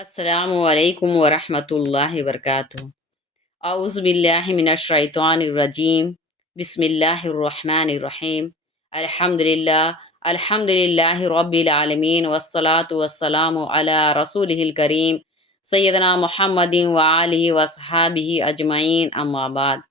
السلام علیکم ورحمۃ اللہ وبرکاتہ۔ اعوذ باللہ من الشیطان الرجیم، بسم اللہ الرحمن الرحیم۔ الحمد للہ رب العالمین، والصلاة والسلام علی رسولہ الکریم سیدنا محمد وآلہ وصحابہ اجمعین، اما بعد۔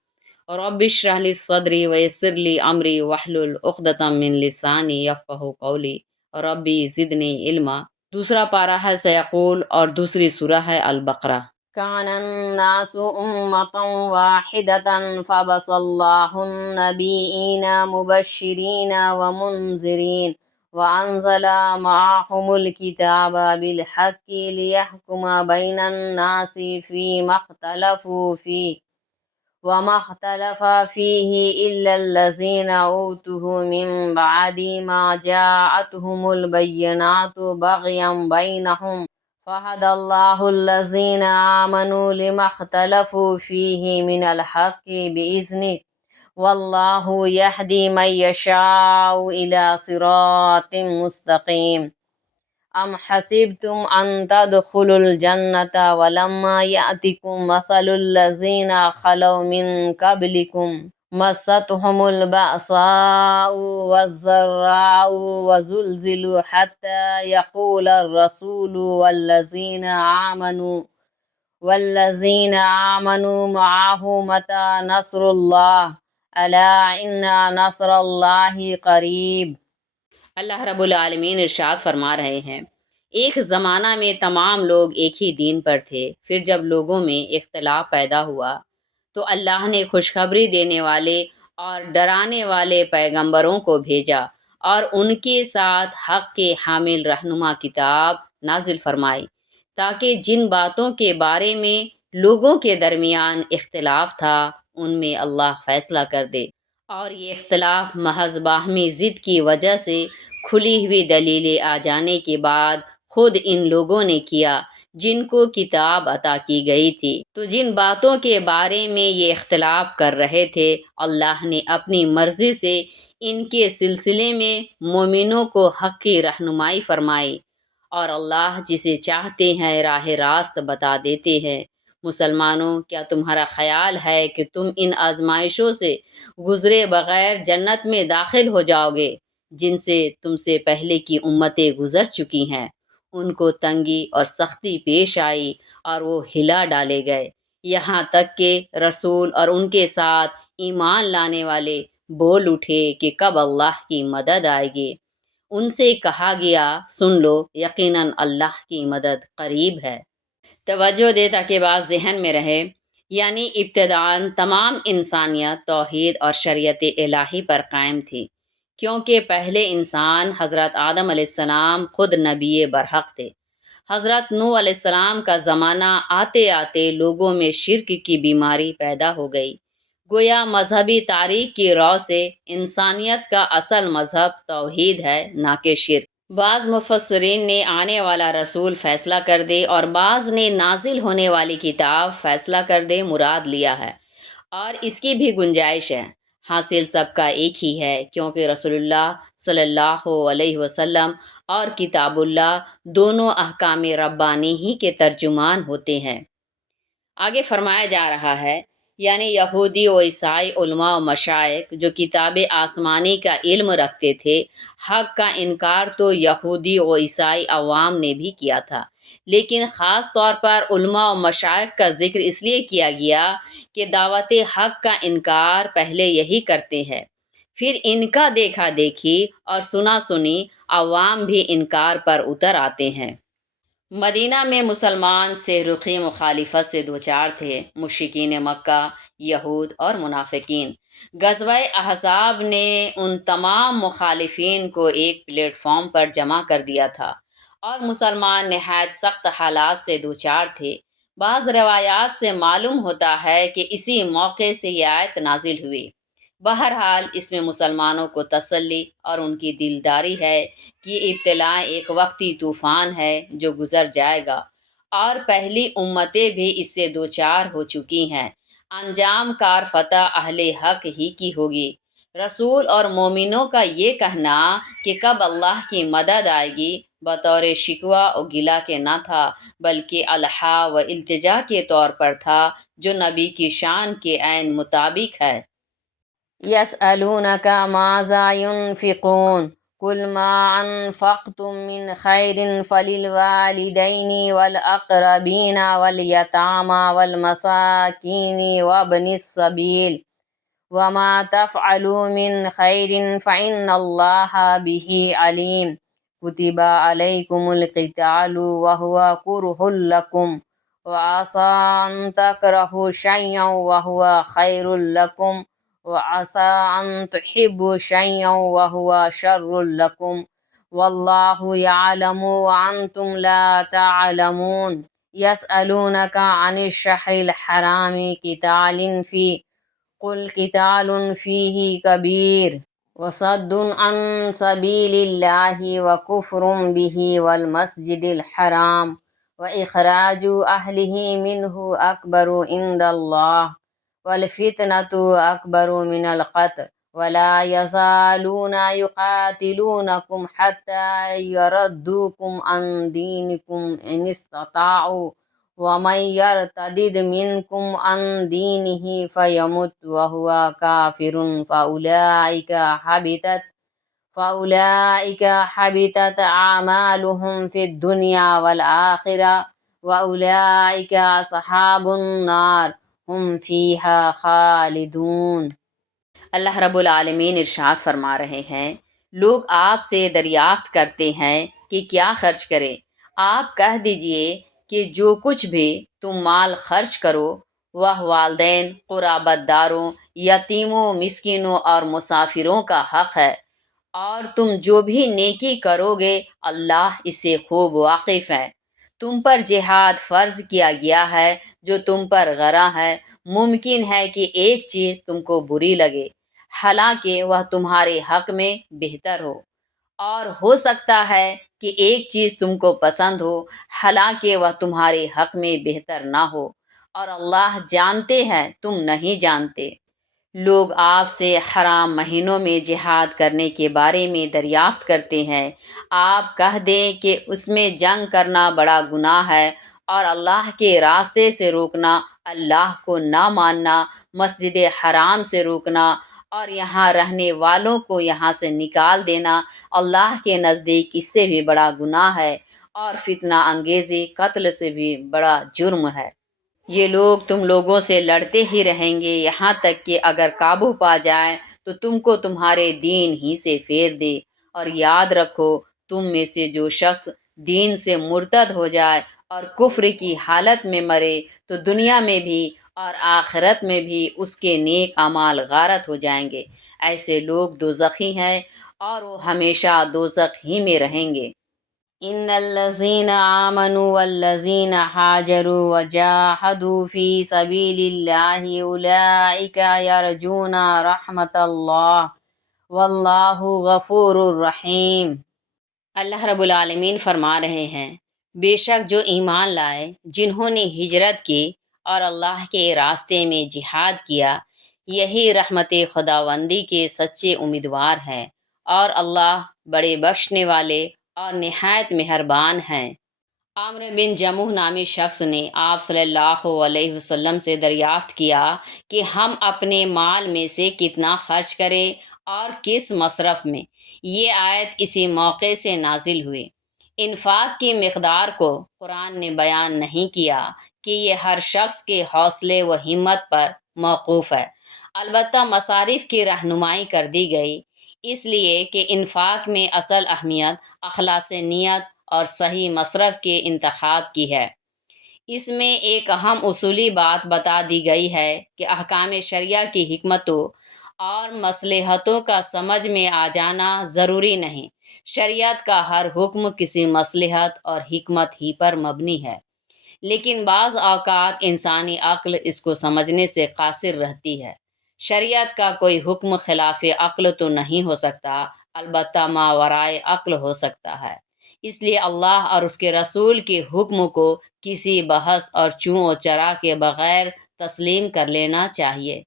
رب اشرح لی صدری ویسر لی امری واحلل عقدۃ من لسانی یفقہوا قولی، ربی زدنی علما۔ دوسرا پارہ ہے سیقول اور دوسری سورہ ہے البقرہ۔ کان الناس امۃ واحدۃ فبعث اللہ النبیین مبشرین ومنذرین وانزل معهم الکتاب بالحق لیحکم بین الناس فیما اختلفوا فیہ وما اختلف فيه إلا الذين أوتوه من بعد ما جاءتهم البينات بغيا بينهم فهدى الله الذين آمنوا لما اختلفوا فيه من الحق بإذنه والله يهدي من يشاء إلى صراط مستقيم۔ ام حسبتم ان تدخلوا الجنة ولما يأتكم مثل الذين خلوا من قبلكم مستهم البأساء والضراء وزلزلوا حتى يقول الرسول والذين آمنوا معه متى نصر الله ألا إن نصر الله قریب۔ اللہ رب العالمین ارشاد فرما رہے ہیں، ایک زمانہ میں تمام لوگ ایک ہی دین پر تھے، پھر جب لوگوں میں اختلاف پیدا ہوا تو اللہ نے خوشخبری دینے والے اور ڈرانے والے پیغمبروں کو بھیجا اور ان کے ساتھ حق کے حامل رہنما کتاب نازل فرمائی، تاکہ جن باتوں کے بارے میں لوگوں کے درمیان اختلاف تھا ان میں اللہ فیصلہ کر دے۔ اور یہ اختلاف محض باہمی ضد کی وجہ سے کھلی ہوئی دلیلیں آ جانے کے بعد خود ان لوگوں نے کیا جن کو کتاب عطا کی گئی تھی۔ تو جن باتوں کے بارے میں یہ اختلاف کر رہے تھے، اللہ نے اپنی مرضی سے ان کے سلسلے میں مومنوں کو حق کی رہنمائی فرمائی، اور اللہ جسے چاہتے ہیں راہ راست بتا دیتے ہیں۔ مسلمانوں، کیا تمہارا خیال ہے کہ تم ان آزمائشوں سے گزرے بغیر جنت میں داخل ہو جاؤ گے؟ جن سے تم سے پہلے کی امتیں گزر چکی ہیں، ان کو تنگی اور سختی پیش آئی اور وہ ہلا ڈالے گئے، یہاں تک کہ رسول اور ان کے ساتھ ایمان لانے والے بول اٹھے کہ کب اللہ کی مدد آئے گی۔ ان سے کہا گیا، سن لو، یقیناً اللہ کی مدد قریب ہے۔ توجہ دے تاکہ بات ذہن میں رہے، یعنی ابتداً تمام انسانیت توحید اور شریعت الہی پر قائم تھی، کیونکہ پہلے انسان حضرت آدم علیہ السلام خود نبی برحق تھے۔ حضرت نوح علیہ السلام کا زمانہ آتے آتے لوگوں میں شرک کی بیماری پیدا ہو گئی، گویا مذہبی تاریخ کی رو سے انسانیت کا اصل مذہب توحید ہے، نہ کہ شرک۔ بعض مفسرین نے آنے والا رسول فیصلہ کر دے اور بعض نے نازل ہونے والی کتاب فیصلہ کر دے مراد لیا ہے، اور اس کی بھی گنجائش ہے۔ حاصل سب کا ایک ہی ہے، کیونکہ رسول اللہ صلی اللہ علیہ وسلم اور کتاب اللہ دونوں احکام ربانی ہی کے ترجمان ہوتے ہیں۔ آگے فرمایا جا رہا ہے، یعنی یہودی و عیسائی علماء و مشائخ جو کتاب آسمانی کا علم رکھتے تھے، حق کا انکار تو یہودی و عیسائی عوام نے بھی کیا تھا، لیکن خاص طور پر علماء و مشائخ کا ذکر اس لیے کیا گیا کہ دعوت حق کا انکار پہلے یہی کرتے ہیں، پھر ان کا دیکھا دیکھی اور سنا سنی عوام بھی انکار پر اتر آتے ہیں۔ مدینہ میں مسلمان سہ رخی مخالفت سے دوچار تھے، مشرکین مکہ، یہود اور منافقین۔ غزوہ احزاب نے ان تمام مخالفین کو ایک پلیٹ فارم پر جمع کر دیا تھا، اور مسلمان نہایت سخت حالات سے دوچار تھے۔ بعض روایات سے معلوم ہوتا ہے کہ اسی موقع سے یہ آیت نازل ہوئی۔ بہرحال اس میں مسلمانوں کو تسلی اور ان کی دلداری ہے کہ ابتلاء ایک وقتی طوفان ہے جو گزر جائے گا، اور پہلی امتیں بھی اس سے دوچار ہو چکی ہیں۔ انجام کار فتح اہل حق ہی کی ہوگی۔ رسول اور مومنوں کا یہ کہنا کہ کب اللہ کی مدد آئے گی بطور شکوہ و گلہ کے نہ تھا، بلکہ الحاح و التجا کے طور پر تھا، جو نبی کی شان کے عین مطابق ہے۔ یسألونک ماذا ينفقون قل ما انفقتم من خیر فللوالدین والاقربین والیتامى والمساکین وابن السبیل وما تفعلوا من خیر فإن اللہ به علیم کتب علیکم القتال وهو کرہ لکم وعسى أن تكرهوا شيئا وهو خير لكم وعسى أن تحبوا شيئا وهو شر لكم والله يعلم وأنتم لا تعلمون يسألونك عن الشهر الحرام قتال فيه قل قتال فيه كبير وصد عن سبيل الله وكفر به والمسجد الحرام وإخراج أهله منه أكبر عند الله والفتنة أكبر من القتل ولا يزالون يقاتلونكم حتى يردوكم عن دينكم إن استطاعوا ومن يرتد منكم عن دينه فيمت وهو كافر فأولئك حبطت أعمالهم في الدنيا والآخرة وأولئك أصحاب النار ہم فیہا خالدون۔ اللہ رب العالمین ارشاد فرما رہے ہیں، لوگ آپ سے دریافت کرتے ہیں کہ کیا خرچ کریں۔ آپ کہہ دیجئے کہ جو کچھ بھی تم مال خرچ کرو وہ والدین، قرابت داروں، یتیموں، مسکینوں اور مسافروں کا حق ہے، اور تم جو بھی نیکی کرو گے اللہ اس سے خوب واقف ہے۔ تم پر جہاد فرض کیا گیا ہے جو تم پر غرہ ہے۔ ممکن ہے کہ ایک چیز تم کو بری لگے حالانکہ وہ تمہارے حق میں بہتر اور ہو سکتا ہے کہ ایک چیز تم کو پسند ہو حالانکہ وہ تمہارے حق میں بہتر نہ ہو، اور اللہ جانتے ہیں تم نہیں جانتے۔ لوگ آپ سے حرام مہینوں میں جہاد کرنے کے بارے میں دریافت کرتے ہیں۔ آپ کہہ دیں کہ اس میں جنگ کرنا بڑا گناہ ہے، اور اللہ کے راستے سے روکنا، اللہ کو نہ ماننا، مسجد حرام سے روکنا اور یہاں رہنے والوں کو یہاں سے نکال دینا اللہ کے نزدیک اس سے بھی بڑا گناہ ہے، اور فتنہ انگیزی قتل سے بھی بڑا جرم ہے۔ یہ لوگ تم لوگوں سے لڑتے ہی رہیں گے یہاں تک کہ اگر قابو پا جائیں تو تم کو تمہارے دین ہی سے پھیر دے، اور یاد رکھو تم میں سے جو شخص دین سے مرتد ہو جائے اور کفر کی حالت میں مرے تو دنیا میں بھی اور آخرت میں بھی اس کے نیک اعمال غارت ہو جائیں گے۔ ایسے لوگ دوزخی ہیں اور وہ ہمیشہ دوزخ ہی میں رہیں گے۔ ان الذين آمنوا والذين هاجروا وجاهدوا في سبيل الله اولئك يرجون رحمت اللہ واللہ غفور الرحیم۔ اللہ رب العالمین فرما رہے ہیں، بے شک جو ایمان لائے، جنہوں نے ہجرت کی اور اللہ کے راستے میں جہاد کیا، یہی رحمت خداوندی کے سچے امیدوار ہیں، اور اللہ بڑے بخشنے والے اور نہایت مہربان ہیں۔ عامر بن جموح نامی شخص نے آپ صلی اللہ علیہ وسلم سے دریافت کیا کہ ہم اپنے مال میں سے کتنا خرچ کریں اور کس مصرف میں۔ یہ آیت اسی موقع سے نازل ہوئی۔ انفاق کی مقدار کو قرآن نے بیان نہیں کیا کہ یہ ہر شخص کے حوصلے و ہمت پر موقوف ہے، البتہ مصارف کی رہنمائی کر دی گئی، اس لیے کہ انفاق میں اصل اہمیت اخلاص نیت اور صحیح مصرف کے انتخاب کی ہے۔ اس میں ایک اہم اصولی بات بتا دی گئی ہے کہ احکام شرعیہ کی حکمتوں اور مصلحتوں کا سمجھ میں آ جانا ضروری نہیں۔ شریعت کا ہر حکم کسی مصلحت اور حکمت ہی پر مبنی ہے، لیکن بعض اوقات انسانی عقل اس کو سمجھنے سے قاصر رہتی ہے۔ شریعت کا کوئی حکم خلاف عقل تو نہیں ہو سکتا، البتہ ماورائے عقل ہو سکتا ہے۔ اس لیے اللہ اور اس کے رسول کے حکم کو کسی بحث اور چوں و چرا کے بغیر تسلیم کر لینا چاہیے۔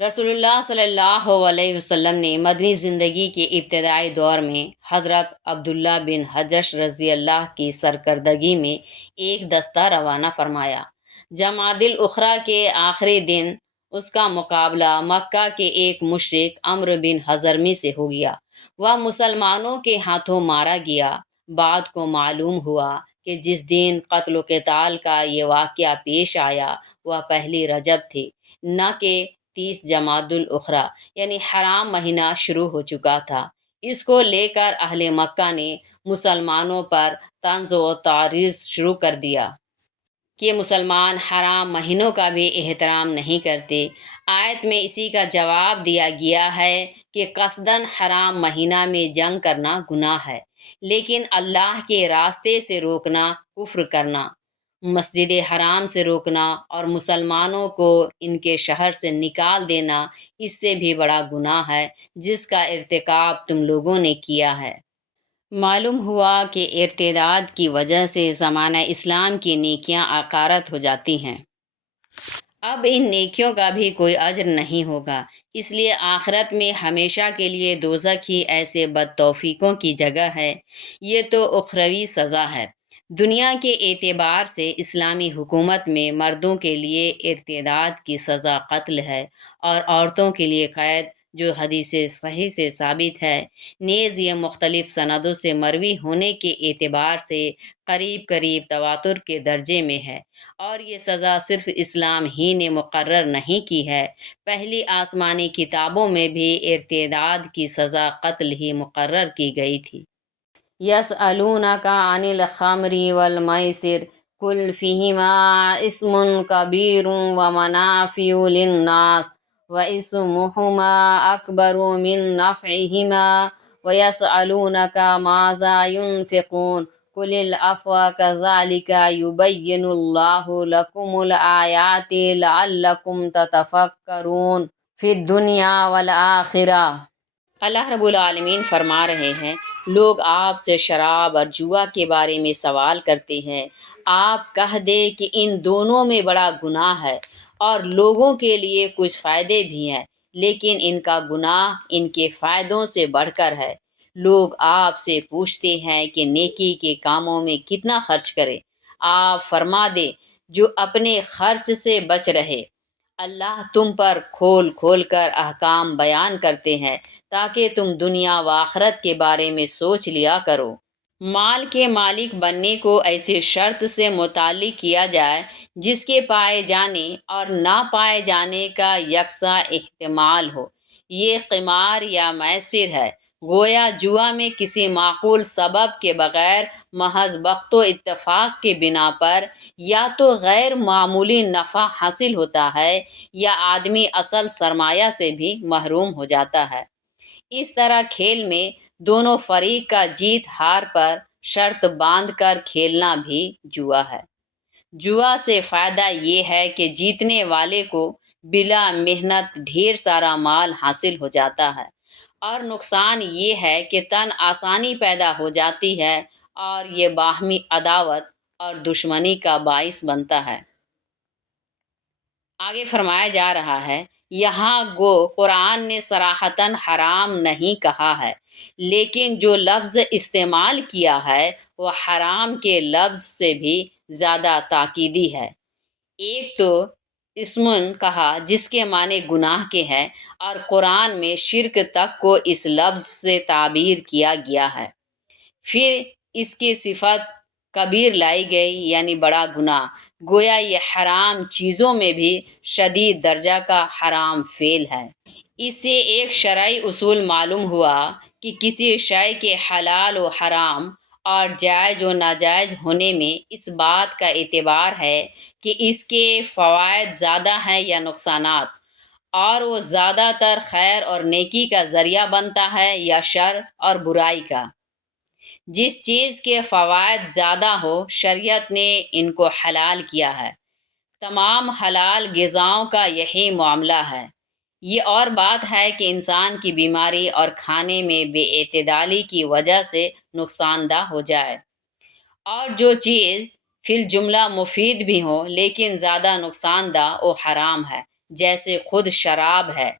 رسول اللہ صلی اللہ علیہ وسلم نے مدنی زندگی کے ابتدائی دور میں حضرت عبداللہ بن حجش رضی اللہ کی سرکردگی میں ایک دستہ روانہ فرمایا۔ جمادی الاخری کے آخری دن اس کا مقابلہ مکہ کے ایک مشرک عمرو بن حضرمی سے ہو گیا۔ وہ مسلمانوں کے ہاتھوں مارا گیا۔ بعد کو معلوم ہوا کہ جس دن قتل و قتال کا یہ واقعہ پیش آیا وہ پہلی رجب تھی، نہ کہ 30 جمادی الاخری، یعنی حرام مہینہ شروع ہو چکا تھا۔ اس کو لے کر اہل مکہ نے مسلمانوں پر طنز و تعریض شروع کر دیا کہ مسلمان حرام مہینوں کا بھی احترام نہیں کرتے۔ آیت میں اسی کا جواب دیا گیا ہے کہ قصداً حرام مہینہ میں جنگ کرنا گناہ ہے، لیکن اللہ کے راستے سے روکنا کفر کرنا، مسجد حرام سے روکنا اور مسلمانوں کو ان کے شہر سے نکال دینا اس سے بھی بڑا گناہ ہے جس کا ارتکاب تم لوگوں نے کیا ہے۔ معلوم ہوا کہ ارتداد کی وجہ سے زمانہ اسلام کی نیکیاں عقارت ہو جاتی ہیں۔ اب ان نیکیوں کا بھی کوئی اجر نہیں ہوگا، اس لیے آخرت میں ہمیشہ کے لیے دوزخ ہی ایسے بدتوفیقوں کی جگہ ہے۔ یہ تو اخروی سزا ہے۔ دنیا کے اعتبار سے اسلامی حکومت میں مردوں کے لیے ارتداد کی سزا قتل ہے اور عورتوں کے لیے قید، جو حدیث صحیح سے ثابت ہے۔ نیز یہ مختلف سندوں سے مروی ہونے کے اعتبار سے قریب قریب تواتر کے درجے میں ہے، اور یہ سزا صرف اسلام ہی نے مقرر نہیں کی ہے، پہلی آسمانی کتابوں میں بھی ارتداد کی سزا قتل ہی مقرر کی گئی تھی۔ یسألونک عن الخمر والمیسر قل فیہما اسم کبیر ومنافع للناس واسمہما اکبر من نفعہما ویسألونک ماذا ينفقون قل العفو كذلك يبين الله لكم الآیات لعلکم تتفکرون فی الدنیا والآخرہ۔ اللہ رب العالمین فرما رہے ہیں، لوگ آپ سے شراب اور جوا کے بارے میں سوال کرتے ہیں، آپ کہہ دیں کہ ان دونوں میں بڑا گناہ ہے اور لوگوں کے لیے کچھ فائدے بھی ہیں، لیکن ان کا گناہ ان کے فائدوں سے بڑھ کر ہے۔ لوگ آپ سے پوچھتے ہیں کہ نیکی کے کاموں میں کتنا خرچ کرے، آپ فرما دیں جو اپنے خرچ سے بچ رہے۔ اللہ تم پر کھول کھول کر احکام بیان کرتے ہیں تاکہ تم دنیا و آخرت کے بارے میں سوچ لیا کرو۔ مال کے مالک بننے کو ایسی شرط سے متعلق کیا جائے جس کے پائے جانے اور نہ پائے جانے کا یکساں احتمال ہو، یہ قمار یا میسر ہے۔ گویا جوا میں کسی معقول سبب کے بغیر محض بخت و اتفاق کی بنا پر یا تو غیر معمولی نفع حاصل ہوتا ہے یا آدمی اصل سرمایہ سے بھی محروم ہو جاتا ہے۔ اس طرح کھیل میں دونوں فریق کا جیت ہار پر شرط باندھ کر کھیلنا بھی جوا ہے۔ جوا سے فائدہ یہ ہے کہ جیتنے والے کو بلا محنت ڈھیر سارا مال حاصل ہو جاتا ہے، اور نقصان یہ ہے کہ تن آسانی پیدا ہو جاتی ہے اور یہ باہمی عداوت اور دشمنی کا باعث بنتا ہے۔ آگے فرمایا جا رہا ہے، یہاں گو قرآن نے صراحتاً حرام نہیں کہا ہے، لیکن جو لفظ استعمال کیا ہے وہ حرام کے لفظ سے بھی زیادہ تاکیدی ہے۔ ایک تو اسمن کہا جس کے معنی گناہ کے ہیں، اور قرآن میں شرک تک کو اس لفظ سے تعبیر کیا گیا ہے۔ پھر اس کی صفت کبیر لائی گئی، یعنی بڑا گناہ۔ گویا یہ حرام چیزوں میں بھی شدید درجہ کا حرام فعل ہے۔ اس سے ایک شرعی اصول معلوم ہوا کہ کسی شے کے حلال و حرام اور جائز و ناجائز ہونے میں اس بات کا اعتبار ہے کہ اس کے فوائد زیادہ ہیں یا نقصانات، اور وہ زیادہ تر خیر اور نیکی کا ذریعہ بنتا ہے یا شر اور برائی کا۔ جس چیز کے فوائد زیادہ ہو شریعت نے ان کو حلال کیا ہے۔ تمام حلال غذاؤں کا یہی معاملہ ہے۔ یہ اور بات ہے کہ انسان کی بیماری اور کھانے میں بے اعتدالی کی وجہ سے نقصان دہ ہو جائے، اور جو چیز فی الجملہ مفید بھی ہو لیکن زیادہ نقصان دہ وہ حرام ہے، جیسے خود شراب ہے،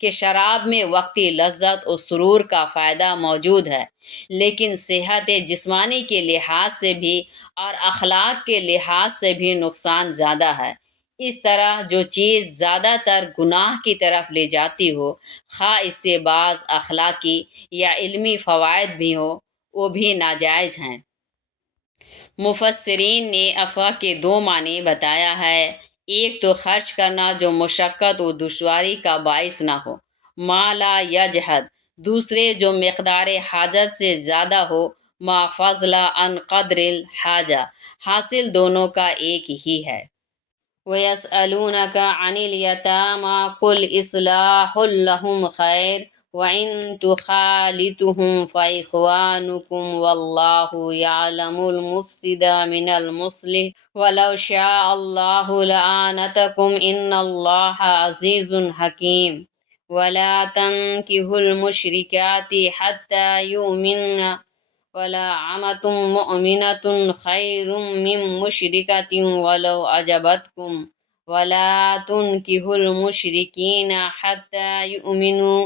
کہ شراب میں وقتی لذت و سرور کا فائدہ موجود ہے، لیکن صحت جسمانی کے لحاظ سے بھی اور اخلاق کے لحاظ سے بھی نقصان زیادہ ہے۔ اس طرح جو چیز زیادہ تر گناہ کی طرف لے جاتی ہو، خواہ اس سے بعض اخلاقی یا علمی فوائد بھی ہو، وہ بھی ناجائز ہیں۔ مفسرین نے افواہ کے دو معنی بتایا ہے۔ ایک تو خرچ کرنا جو مشقت و دشواری کا باعث نہ ہو، ما لا یجحد۔ دوسرے جو مقدار حاجت سے زیادہ ہو، ما فضل عن قدر الحاجہ۔ حاصل دونوں کا ایک ہی ہے۔ وَيَسْأَلُونَكَ عَنِ الْيَتَامَى قُلْ إِصْلَاحٌ لَهُمْ خَيْرٌ وَإِن تُخَالِطُوهُمْ فَإِخْوَانُكُمْ وَاللَّهُ يَعْلَمُ الْمُفْسِدَ مِنَ الْمُصْلِحِ وَلَوْ شَاءَ اللَّهُ لَأَعْنَتَكُمْ إِنَّ اللَّهَ عَزِيزٌ حَكِيمٌ وَلَا تَنكِحُوا الْمُشْرِكَاتِ حَتَّى يُؤْمِنَّ وَلَا أَمَةٌ مُؤْمِنَةٌ خَيْرٌ مِّن مُّشْرِكَةٍ وَلَوْ أَعْجَبَتْكُمْ وَلَا تُنكِحُوا الْمُشْرِكِينَ حَتَّى يُؤْمِنُوا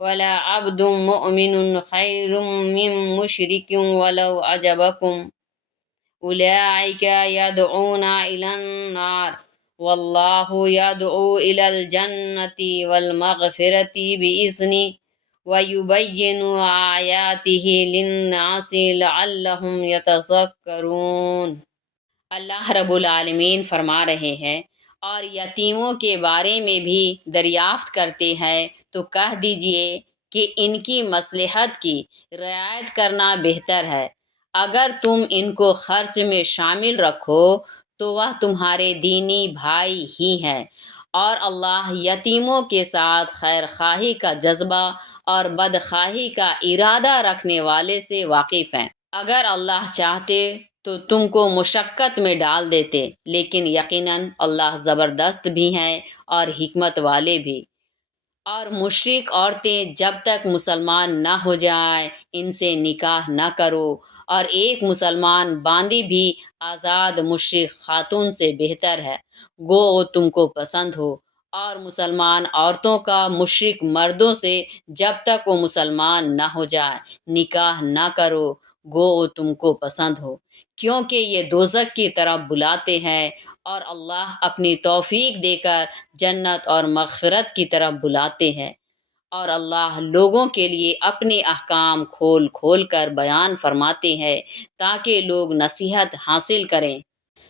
وَلَا عَبْدٌ مُؤْمِنٌ خَيْرٌ مِّن مُّشْرِكٍ وَلَوْ أَعْجَبَكُمْ أُولَٰئِكَ يَدْعُونَ إِلَى النَّارِ وَاللَّهُ يَدْعُو إِلَى الْجَنَّةِ وَالْمَغْفِرَةِ بِإِذْنِهِ وَيُبَيِّنُ آيَاتِهِ لِلنَّاسِ لَعَلَّهُمْ يَتَذَكَّرُونَ۔ اللہ رب العالمین فرما رہے ہیں، اور یتیموں کے بارے میں بھی دریافت کرتے ہیں تو کہہ دیجئے کہ ان کی مصلحت کی رعایت کرنا بہتر ہے۔ اگر تم ان کو خرچ میں شامل رکھو تو وہ تمہارے دینی بھائی ہی ہیں، اور اللہ یتیموں کے ساتھ خیر خواہی کا جذبہ اور بدخواہی کا ارادہ رکھنے والے سے واقف ہیں۔ اگر اللہ چاہتے تو تم کو مشقت میں ڈال دیتے، لیکن یقیناً اللہ زبردست بھی ہیں اور حکمت والے بھی۔ اور مشرک عورتیں جب تک مسلمان نہ ہو جائیں ان سے نکاح نہ کرو، اور ایک مسلمان باندی بھی آزاد مشرک خاتون سے بہتر ہے، گو وہ تم کو پسند ہو۔ اور مسلمان عورتوں کا مشرک مردوں سے جب تک وہ مسلمان نہ ہو جائے نکاح نہ کرو، گو وہ تم کو پسند ہو، کیونکہ یہ دوزخ کی طرف بلاتے ہیں، اور اللہ اپنی توفیق دے کر جنت اور مغفرت کی طرف بلاتے ہیں۔ اور اللہ لوگوں کے لیے اپنے احکام کھول کھول کر بیان فرماتے ہیں تاکہ لوگ نصیحت حاصل کریں۔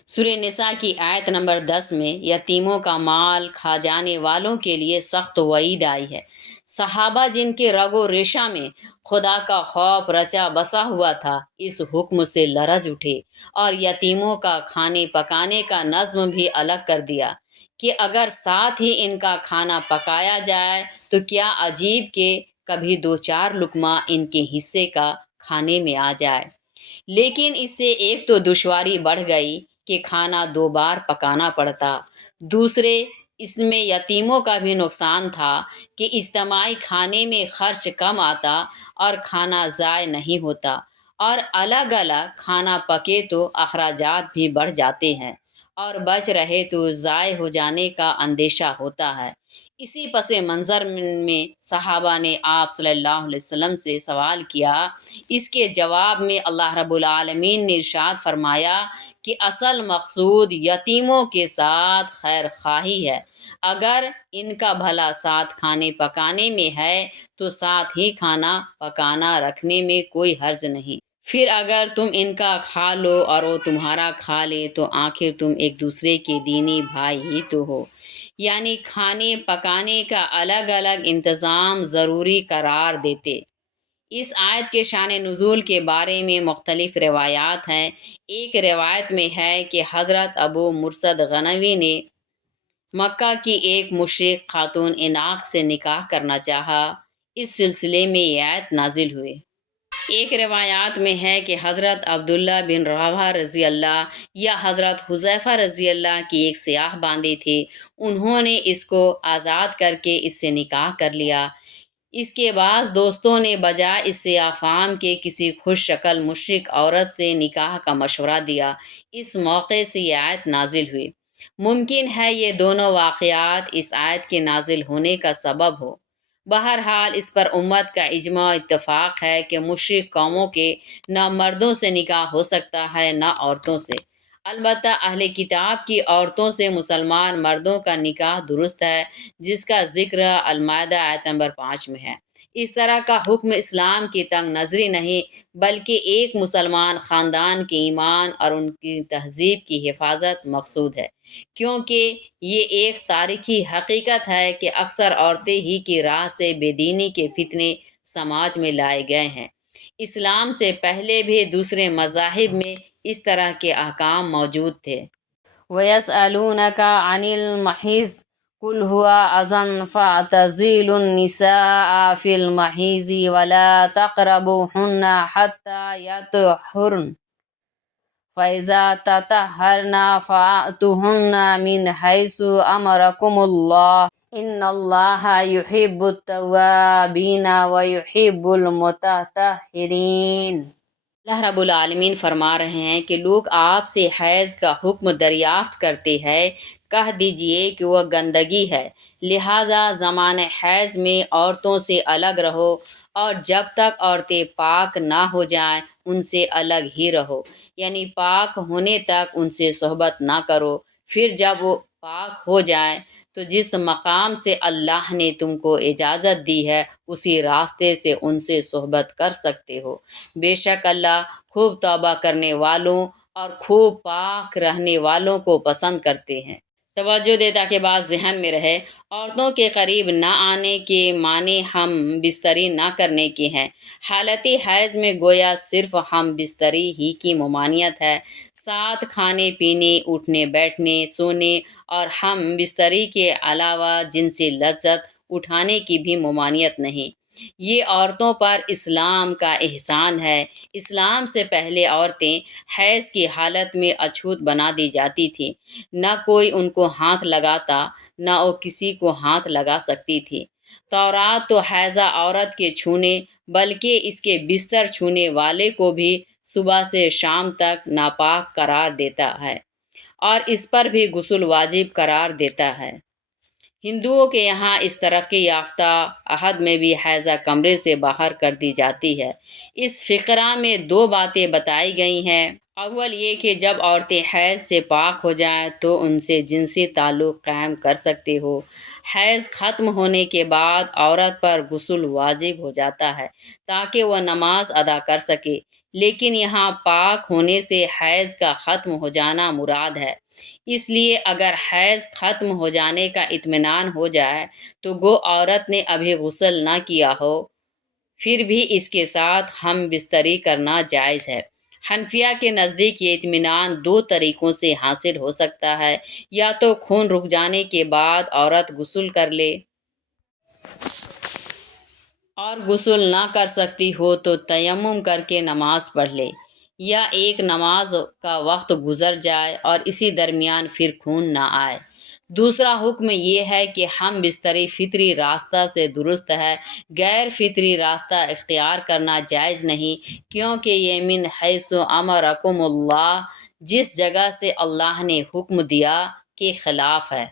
سورہ نساء کی آیت نمبر 10 میں یتیموں کا مال کھا جانے والوں کے لیے سخت وعید آئی ہے۔ صحابہ جن کے رگ و ریشہ میں خدا کا خوف رچا بسا ہوا تھا، اس حکم سے لرز اٹھے اور یتیموں کا کھانے پکانے کا نظم بھی الگ کر دیا کہ اگر ساتھ ہی ان کا کھانا پکایا جائے تو کیا عجیب کہ کبھی دو چار لقمہ ان کے حصے کا کھانے میں آ جائے۔ لیکن اس سے ایک تو دشواری بڑھ گئی کہ کھانا دو بار پکانا پڑتا، دوسرے اس میں یتیموں کا بھی نقصان تھا کہ اجتماعی کھانے میں خرچ کم آتا اور کھانا ضائع نہیں ہوتا، اور الگ الگ کھانا پکے تو اخراجات بھی بڑھ جاتے ہیں، اور بچ رہے تو ضائع ہو جانے کا اندیشہ ہوتا ہے۔ اسی پس منظر میں صحابہ نے آپ صلی اللہ علیہ وسلم سے سوال کیا۔ اس کے جواب میں اللہ رب العالمین نے ارشاد فرمایا کہ اصل مقصود یتیموں کے ساتھ خیر خواہی ہے۔ اگر ان کا بھلا ساتھ کھانے پکانے میں ہے تو ساتھ ہی کھانا پکانا رکھنے میں کوئی حرج نہیں۔ پھر اگر تم ان کا کھا لو اور وہ تمہارا کھا لے تو آخر تم ایک دوسرے کے دینی بھائی ہی تو ہو۔ یعنی کھانے پکانے کا الگ الگ انتظام ضروری قرار دیتے۔ اس آیت کے شان نزول کے بارے میں مختلف روایات ہیں۔ ایک روایت میں ہے کہ حضرت ابو مرثد غنوی نے مکہ کی ایک مشرک خاتون عناق سے نکاح کرنا چاہا، اس سلسلے میں یہ آیت نازل ہوئی۔ ایک روایات میں ہے کہ حضرت عبداللہ بن رواحہ رضی اللہ یا حضرت حذیفہ رضی اللہ کی ایک سیاح باندی تھی، انہوں نے اس کو آزاد کر کے اس سے نکاح کر لیا۔ اس کے بعد دوستوں نے بجائے اس سے افہام کے کسی خوش شکل مشرک عورت سے نکاح کا مشورہ دیا۔ اس موقع سے یہ آیت نازل ہوئی۔ ممکن ہے یہ دونوں واقعات اس آیت کے نازل ہونے کا سبب ہو۔ بہرحال اس پر امت کا اجماع و اتفاق ہے کہ مشرک قوموں کے نہ مردوں سے نکاح ہو سکتا ہے نہ عورتوں سے۔ البتہ اہل کتاب کی عورتوں سے مسلمان مردوں کا نکاح درست ہے، جس کا ذکر المائدہ آیت نمبر 5 میں ہے۔ اس طرح کا حکم اسلام کی تنگ نظری نہیں بلکہ ایک مسلمان خاندان کے ایمان اور ان کی تہذیب کی حفاظت مقصود ہے، کیونکہ یہ ایک تاریخی حقیقت ہے کہ اکثر عورتیں ہی کی راہ سے بے دینی کے فتنے سماج میں لائے گئے ہیں۔ اسلام سے پہلے بھی دوسرے مذاہب میں اس طرح کے احکام موجود تھے۔ وَيَسْأَلُونَكَ عَنِ الْمَحِيضِ قُلْ هُوَ أَذًى فَاعْتَزِلُوا النِّسَاءَ فِي الْمَحِيضِ وَلَا تَقْرَبُوهُنَّ حَتَّى يَطْهُرْنَ فَإِذَا تَطَهَّرْنَ فَأْتُوهُنَّ مِنْ حَيْثُ أَمَرَكُمُ اللَّهُ إِنَّ اللَّهَ يُحِبُّ التَّوَّابِينَ وَيُحِبُّ الْمُتَطَّهِرِينَ۔ اللہ رب العالمین فرما رہے ہیں کہ لوگ آپ سے حیض کا حکم دریافت کرتے ہیں، کہہ دیجئے کہ وہ گندگی ہے، لہٰذا زمان حیض میں عورتوں سے الگ رہو، اور جب تک عورتیں پاک نہ ہو جائیں ان سے الگ ہی رہو، یعنی پاک ہونے تک ان سے صحبت نہ کرو۔ پھر جب وہ پاک ہو جائیں تو جس مقام سے اللہ نے تم کو اجازت دی ہے اسی راستے سے ان سے صحبت کر سکتے ہو۔ بے شک اللہ خوب توبہ کرنے والوں اور خوب پاک رہنے والوں کو پسند کرتے ہیں۔ توجہ دے تاکہ بات ذہن میں رہے۔ عورتوں کے قریب نہ آنے کے معنی ہم بستری نہ کرنے کے ہیں۔ حالت حیض میں گویا صرف ہم بستری ہی کی ممانعت ہے، ساتھ کھانے پینے، اٹھنے بیٹھنے، سونے اور ہم بستری کے علاوہ جنسی لذت اٹھانے کی بھی ممانعت نہیں۔ یہ عورتوں پر اسلام کا احسان ہے۔ اسلام سے پہلے عورتیں حیض کی حالت میں اچھوت بنا دی جاتی تھیں، نہ کوئی ان کو ہاتھ لگاتا نہ وہ کسی کو ہاتھ لگا سکتی تھی۔ تورات تو حائضہ عورت کے چھونے بلکہ اس کے بستر چھونے والے کو بھی صبح سے شام تک ناپاک قرار دیتا ہے، اور اس پر بھی غسل واجب قرار دیتا ہے۔ ہندوؤں کے یہاں اس ترقی یافتہ عہد میں بھی حیضہ کمرے سے باہر کر دی جاتی ہے۔ اس فقرہ میں دو باتیں بتائی گئی ہیں۔ اول یہ کہ جب عورتیں حیض سے پاک ہو جائیں تو ان سے جنسی تعلق قائم کر سکتے ہو۔ حیض ختم ہونے کے بعد عورت پر غسل واجب ہو جاتا ہے تاکہ وہ نماز ادا کر سکے، لیکن یہاں پاک ہونے سے حیض کا ختم ہو جانا مراد ہے۔ اس لیے اگر حیض ختم ہو جانے کا اطمینان ہو جائے تو گو عورت نے ابھی غسل نہ کیا ہو، پھر بھی اس کے ساتھ ہم بستری کرنا جائز ہے۔ حنفیہ کے نزدیک یہ اطمینان دو طریقوں سے حاصل ہو سکتا ہے، یا تو خون رک جانے کے بعد عورت غسل کر لے اور غسل نہ کر سکتی ہو تو تیمم کر کے نماز پڑھ لے، یا ایک نماز کا وقت گزر جائے اور اسی درمیان پھر خون نہ آئے۔ دوسرا حکم یہ ہے کہ ہم بستری فطری راستہ سے درست ہے، غیر فطری راستہ اختیار کرنا جائز نہیں، کیونکہ یہ من حیث امرکم اللہ، جس جگہ سے اللہ نے حکم دیا، کے خلاف ہے۔